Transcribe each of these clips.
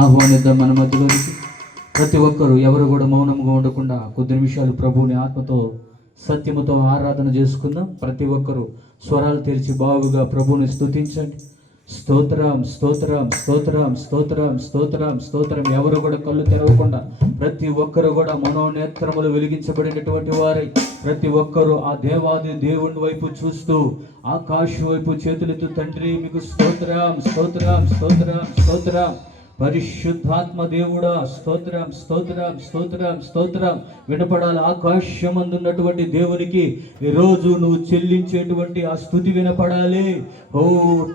ఆహ్వానిద్దాం మన మధ్యలోనికి. ప్రతి ఒక్కరూ ఎవరు కూడా మౌనంగా ఉండకుండా కొద్ది నిమిషాలు ప్రభువుని ఆత్మతో సత్యముతో ఆరాధన చేసుకుందాం. ప్రతి ఒక్కరూ స్వరాలు తెరిచి బాగుగా ప్రభువుని స్తుతించండి. స్తోత్రం స్తోత్రం స్తోత్రం స్తోత్రం స్తోత్రం స్తోత్రం. ఎవరు కూడా కళ్ళు తెరవకుండా ప్రతి ఒక్కరు కూడా మనోనేత్రములు వెలిగించబడినటువంటి వారై ప్రతి ఒక్కరూ ఆ దేవాది దేవుని వైపు చూస్తూ ఆకాశం వైపు చేతులెత్తు. తండ్రి మీకు స్తోత్రం స్తోత్రం స్తోత్రం స్తోత్రం. పరిశుద్ధాత్మ దేవుడా స్తోత్రం స్తోత్రం స్తోత్రం స్తోత్రం. వినపడాలి ఆకాశమందున్నటువంటి దేవునికి ఈరోజు నువ్వు చెల్లించేటువంటి ఆ స్తుతి వినపడాలి. ఓ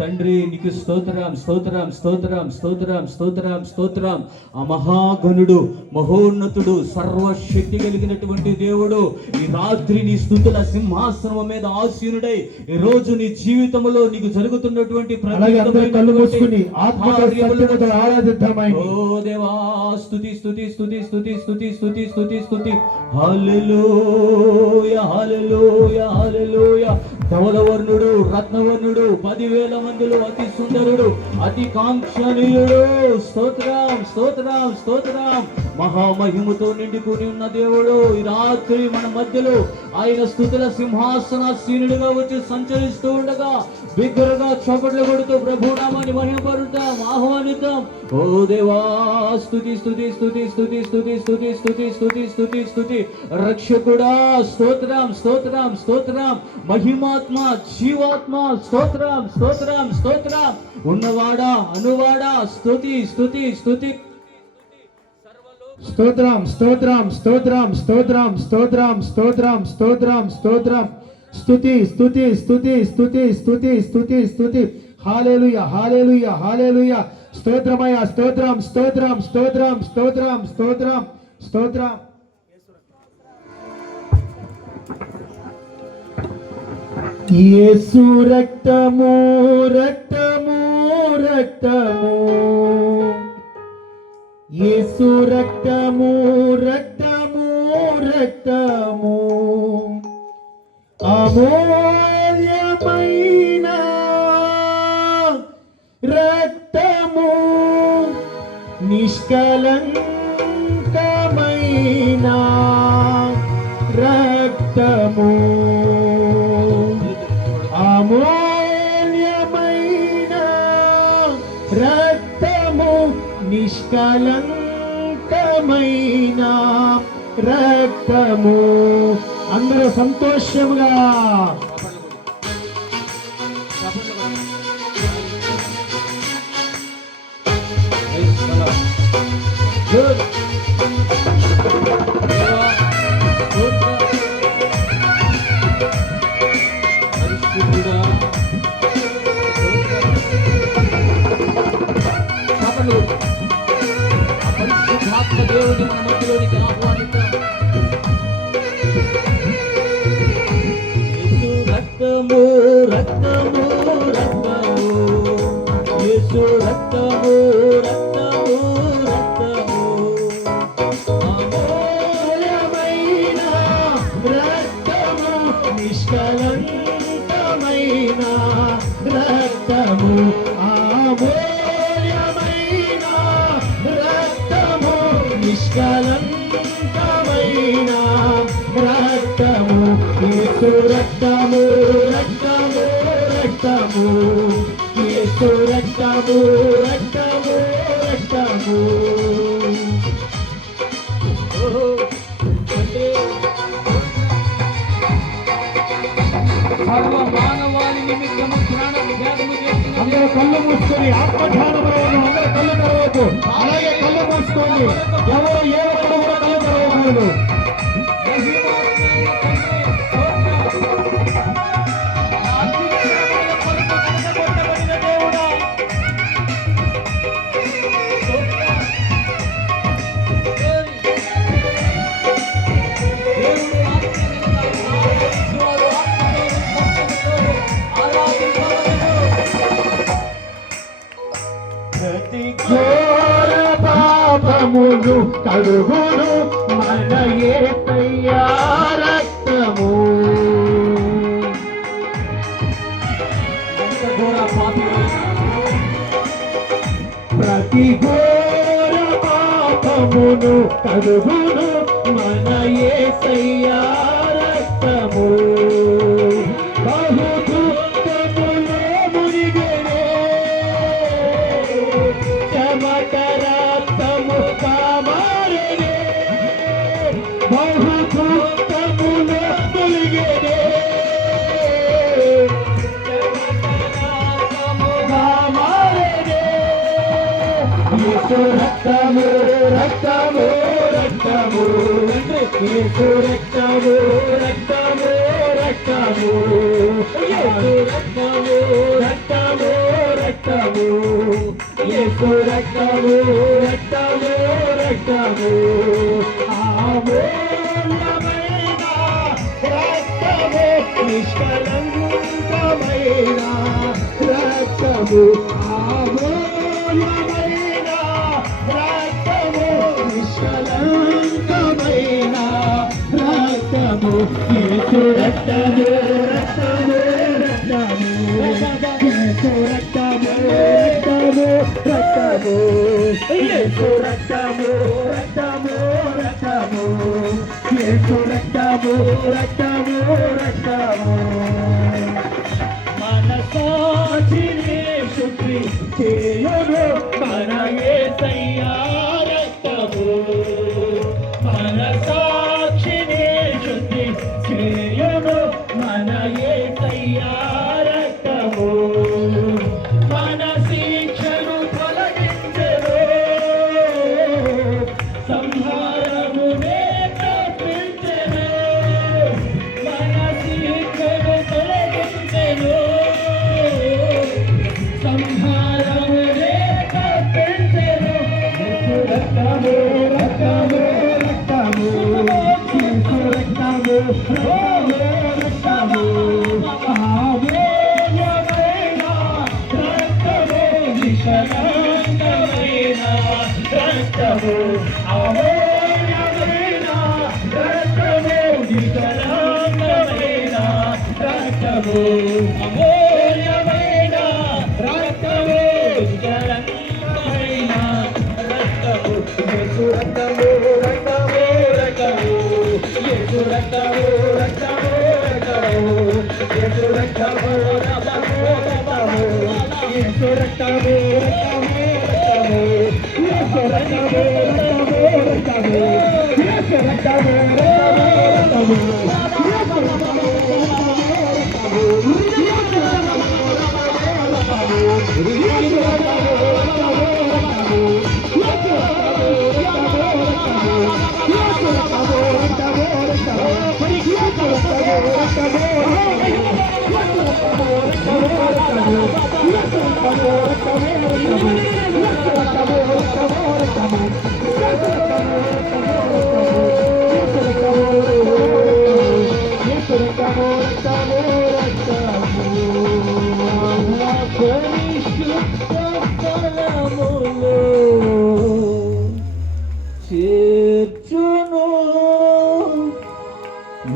తండ్రి నీకు స్తోత్రం స్తోత్రం స్తోత్రం స్తోత్రం స్తోత్రం స్తోత్రం. ఆ మహాగణుడు మహోన్నతుడు సర్వశక్తి కలిగినటువంటి దేవుడు ఈ రాత్రి నీ స్తుతుల సింహాసనం మీద ఆసీనుడై ఈరోజు నీ జీవితంలో నీకు జరుగుతున్నటువంటి ఓ దేవా స్తుతి స్తుతి స్తుతి స్తుతి స్తుతి స్తుతి స్తుతి స్తుతి. హల్లెలూయా హల్లెలూయా హల్లెలూయా. ధవలవర్ణుడు రత్నవర్ణుడు 10,000 మందిలో అతి సుందరుడు అతి కాంక్షణీయుడు. స్తోత్రం స్తోత్రం స్తోత్రం. మహామహిమతో నిండుకుని ఉన్న దేవుడు ఈ రాత్రి మన మధ్యలో ఆయన స్తుతుల సింహాసనాసీనుడిగా వచ్చి సంచరిస్తూ ఉండగా బిగ్గరగా చప్పట్లు కొడుతూ ప్రభునామాన్ని మహిమపరుద్దాం, ఆహ్వానిద్దాం. ఓ దేవా స్తుతి స్తుతి స్తుతి స్తుతి స్తుతి స్తుతి స్తుతి స్తుతి స్తుతి స్తుతి. రక్షకుడా స్తోత్రం స్తోత్రం స్తోత్రం. మహిమాత్మ జీవాత్మ స్తోత్రం స్తోత్రం స్తోత్రం. ఉన్నవాడా అనువాడా స్తుతి స్తుతి స్తుతి. స్తోత్రం స్తోత్రం స్తోత్రం స్తోత్రం స్తోత్రం స్తోత్రం స్తోత్రం స్తోత్రం. స్తుతి స్తుతి స్తుతి స్తుతి స్తుతి స్తుతి స్తుతి. హల్లెలూయా హల్లెలూయా హల్లెలూయా. స్తోత్రమయ్యా స్తోత్రం స్తోత్రం స్తోత్రం స్తోత్రం స్తోత్రం స్తోత్రం. యేసు రక్తము రక్తము రక్తము. యేసు రక్తము రక్తము రక్తము. అమూల్యమైన రక్తము నిష్కలంకమైన రక్తము. అమూల్యమైన రక్తము నిష్కలంకమైన రక్తము. అందరూ సంతోషముగా దేవుని మన మధ్యలోనికి ఆహ్వానిద్దాం. యేసు రక్తము రక్తము రక్తము. యేసు రక్తము రక్తము రక్తము. అమూల్యమైన రక్తము నిష్కలంకమైన రక్తము. అమూల్యమైన రక్తము నిష్కలంకమైన రక్తము. యేసు రక్తము రక్తము రక్తము. యేసు రక్తము రక్తము రక్తము. సర్వ మానవాళి నిమిత్తము ప్రాణత్యాగము చేసిన అందరూ కళ్ళు మూసుకొని ఆత్మధ్యానంలో ఉన్న అందరూ కళ్ళు తెరవద్దు. అలాగే కళ్ళు మూసుకోండి. ఎవరు ఏ ఒక్కరు కూడా కళ్ళు తెరవకూడదు. ప్రతి ఘోర పాపమును కడుగును మన యేసయ్యా రక్తము. ప్రతి ఘోర పాపమును కడుగును మన యేసయ్యా రక్తము. బహు దుఃఖములో మునిగెనే చెమట రక్తముగా మారెనే. బహు దుఃఖములో మునిగెనే యేసు రక్తము రక్తము రక్తము యేసు రక్తము రక్తము రక్తము యేసు రక్తము రక్తము రక్తము యేసు రక్తము రక్తము రక్తము అమూల్యమైన రక్తము నిష్కళంకమైన రక్తము అమూల్యమైన రక్తము నిష్కళంకమైన రక్తము యేసు రక్తము రక్తము రక్తము యేసు రక్తము రక్తము రక్తము యేసు రక్తము రక్తము రక్తము యేసు రక్తము రక్తము రక్తము మన సాక్షిని శుద్ధి చేయును మన యేసయ్యా రక్తము. మన సాక్షిని శుద్ధి చేయును మన యేసయ్యా రక్తము. మన శిక్షను తొలగించెను సంహారమునే తప్పించెను. మన శిక్షను తొలగించెను సంహారమునే తప్పించెను. రక్తము రక్తము రక్తము యేసు రక్తము రక్తము అమూల్యమైన రక్తము నిష్కళంకమైన రక్తము అమూల్యమైన రక్తము నిష్కళంకమైన రక్తము అమూల్యమైన రక్తము నిష్కళంకమైన రక్తము యేసు రక్తము రక్తము రక్తము యేసు రక్తము రక్తము రక్తము యేసు రక్తము రక్తము రక్తము యేసు రక్తము రక్తము రక్తము యేసు రక్తము రక్తము రక్తము యేసు రక్తము రక్తము చేర్చును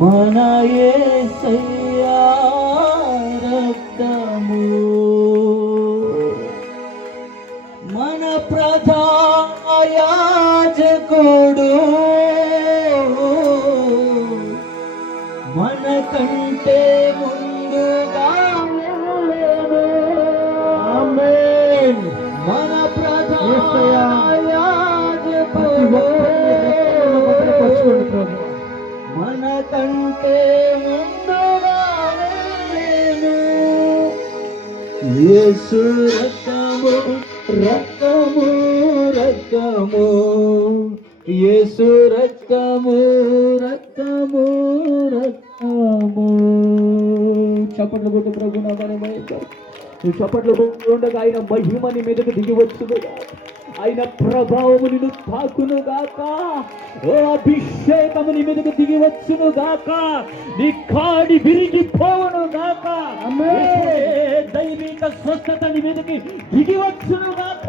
మన యేసయ్యా రక్తము. మన ప్రధాన యాజకుడు మన కంటే ముందుగా ఆమేన్. మన ప్రధాన యాజకుడు మన కంటే ముందుగా యేసు రక్తము రక్తము రక్తము యేసు రక్తము రక్తము రక్తము. చప్పట్లు కొట్టు ప్రభు నామమున మహిమ. నువ్వు చప్పట్లు ఉండగా ఆయన మహిమ నీ మీదకు దిగి వచ్చునుగా, ఆయన ప్రభావము నిన్ను తాకును గాక, ఓ అభిషేకము నీ మీదకు దిగి వచ్చును గాక, నీ కాడి విరిగిపోవును గాక, దైవిక స్వస్థత నీ మీదకి దిగి వచ్చును గాక.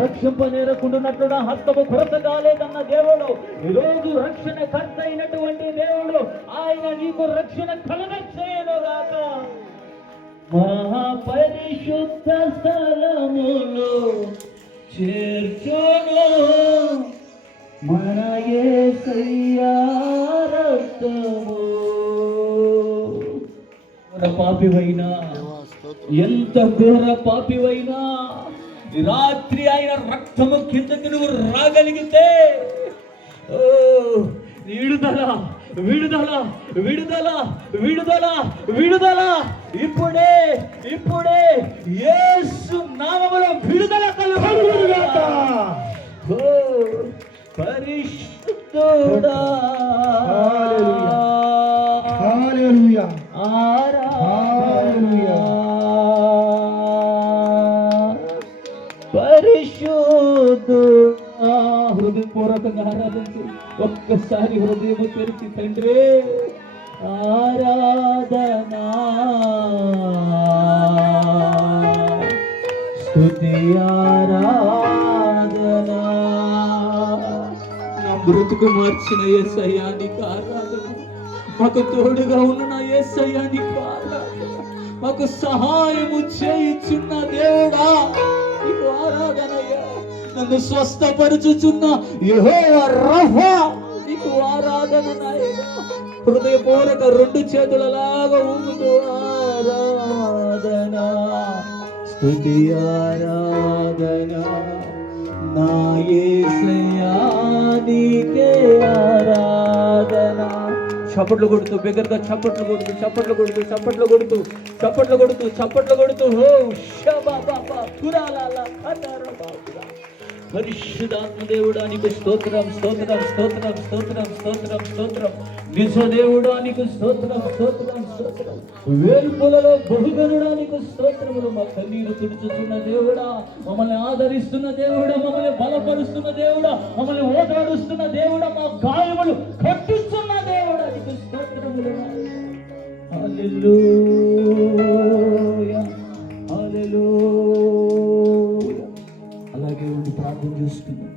రక్షింపనేరకుండానట్లు నా హస్తము కొరత కాలేదన్న దేవుడు ఈరోజు రక్షణ కర్త అయినటువంటి దేవుడు ఆయన నీకు రక్షణ కలగచేయును గాక. మహాపరిశుద్ధ స్థలములో చేర్చును పాపివైనా, ఎంత ఘోర పాపివైనా ఈ రాత్రి ఆయన రక్తము కిందకి నువ్వు రాగలిగితే విడుదల విడుదల విడుదల విడుదల విడుదల ఇప్పుడే ఇప్పుడే యేసు నామములో విడుదల కలుగునుగాక. పరిశుద్ధుడా హల్లెలూయా హల్లెలూయా పరిశుద్ధుడా. హృదయపూర్వకంగా ఆరాధించి ఒక్కసారి హృదయము తెరిచి తండ్రి ఆరాధనా స్తుతి ఆరాధనా. నా బ్రతుకు మార్చిన యేసయ్యా నీకు ఆరాధన. మాకు తోడుగా ఉన్న నా యేసయ్యా నీకు ఆరాధన. మాకు సహాయము చేయుచున్న దేవుడా నీకు ఆరాధనయ్యా. నన్ను స్వస్థపరచుచున్న యెహోవా రఫా నీకు ఆరాధన నాయనా. హృదయపూర్వక రెండు చేతులలాగా ఊపుతూ ఆరాధన స్తుతి ఆరాధన నా యేసయ్యా నీకే ఆరాధన. చప్పట్లు కొడుతూ బిగ్గరగా చప్పట్లు కొడుతూ చప్పట్లు కొడుతూ చప్పట్లు కొడుతూ చప్పట్లు కొడుతూ చప్పట్లు కొడుతూ హో షబాబా తురాలాలా కదరబాబా. పరిశుద్ధాత్మ దేవుడా నీకు స్తోత్రం స్తోత్రం స్తోత్రం స్తోత్రం స్తోత్రం స్తోత్రం. నిజ దేవుడా నీకు స్తోత్రం స్తోత్రం స్తోత్రం. వేల్పులలో బహుగనుడా నీకు స్తోత్రములు. మా కన్నీరు తుడుచుతున్న దేవుడా, మమ్మల్ని ఆదరిస్తున్న దేవుడా, మమ్మల్ని బలపరుస్తున్న దేవుడా, మమ్మల్ని ఓదాడుస్తున్న దేవుడా, మా గాయములు కట్టుస్తున్న దేవుడా నీకు స్తోత్రములు. హల్లెలూయా హల్లెలూయా. అలాగే ఉండి ప్రార్థన చేసుకుందాం.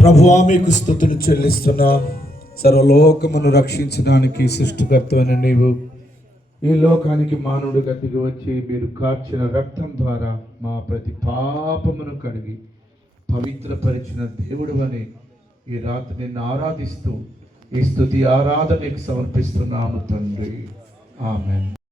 ప్రభువా మీకు స్తుతులు చెల్లిస్తున్నా. సర్వలోకమును రక్షించడానికి సృష్టికర్తవైన నీవు ఈ లోకానికి మానవుడిగా దిగి వచ్చి మీరు కార్చిన రక్తం ద్వారా మా ప్రతి పాపమును కడిగి పవిత్రపరిచిన దేవుడు అని ఈ రాత్రి నిన్ను ఆరాధిస్తూ ఈ స్తుతి ఆరాధనకు సమర్పిస్తున్నాము తండ్రి. ఆమేన్.